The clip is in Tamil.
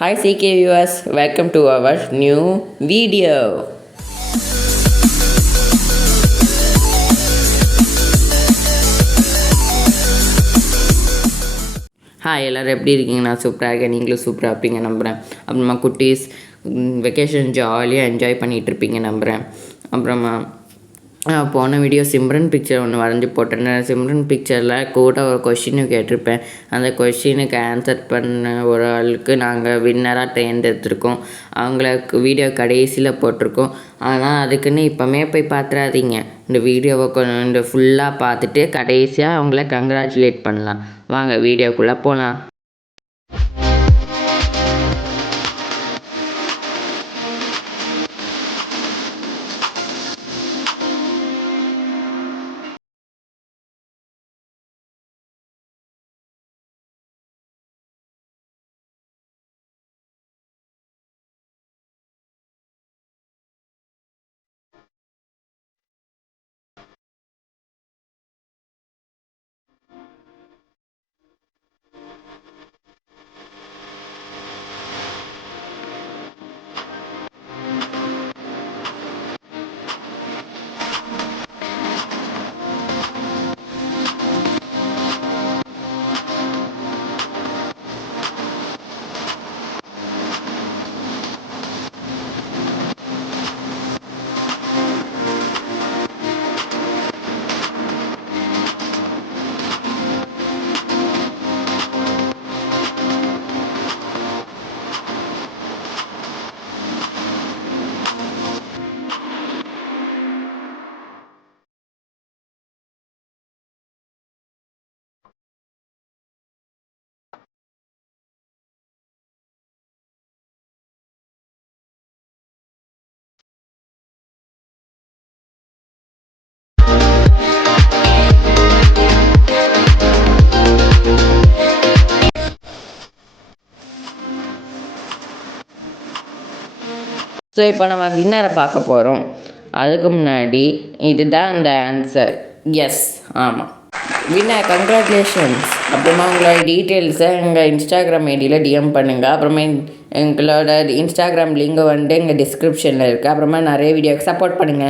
Hi CK viewers, welcome to our new video. Hi எல்லோரும் எப்படி இருக்கீங்க? நான் சூப்பராக இருக்கேன், நீங்களும் சூப்பராக இருப்பீங்க நம்புகிறேன். அப்புறமா குட்டீஸ் வெக்கேஷன் ஜாலியாக என்ஜாய் பண்ணிகிட்ருப்பீங்க நம்புகிறேன். அப்புறமா போன வீடியோ சிம்ரன் பிக்சர் ஒன்று வரைஞ்சி போட்டேன். சிம்ரன் பிக்சரில் கூட ஒரு கொஷின் கேட்டிருப்பேன். அந்த கொஷினுக்கு ஆன்சர் பண்ண ஒரு ஆளுக்கு நாங்கள் வின்னராக தேர்ந்தெடுத்திருக்கோம். அவங்களுக்கு வீடியோ கடைசியில் போட்டிருக்கோம். ஆனால் அதுக்குன்னு இப்போமே போய் பார்த்துறாதீங்க. இந்த வீடியோவை கொஞ்சம் ஃபுல்லாக பார்த்துட்டு கடைசியாக அவங்கள கங்க்ராச்சுலேட் பண்ணலாம். வாங்க வீடியோக்குள்ளே போகலாம். ஸோ இப்போ நம்ம வின்னரை பார்க்க போகிறோம். அதுக்கு முன்னாடி இதுதான் அந்த ஆன்சர். எஸ், ஆமாம், வின்னர், கங்க்ராச்சுலேஷன்ஸ். அப்புறமா உங்களோட டீட்டெயில்ஸை எங்கள் இன்ஸ்டாகிராம் ஐடியில் டிஎம் பண்ணுங்கள். அப்புறமா எங்களோட இன்ஸ்டாகிராம் லிங்க் எங்கள் டிஸ்கிரிப்ஷனில் இருக்குது. அப்புறமா நிறைய வீடியோக்கு சப்போர்ட் பண்ணுங்கள்.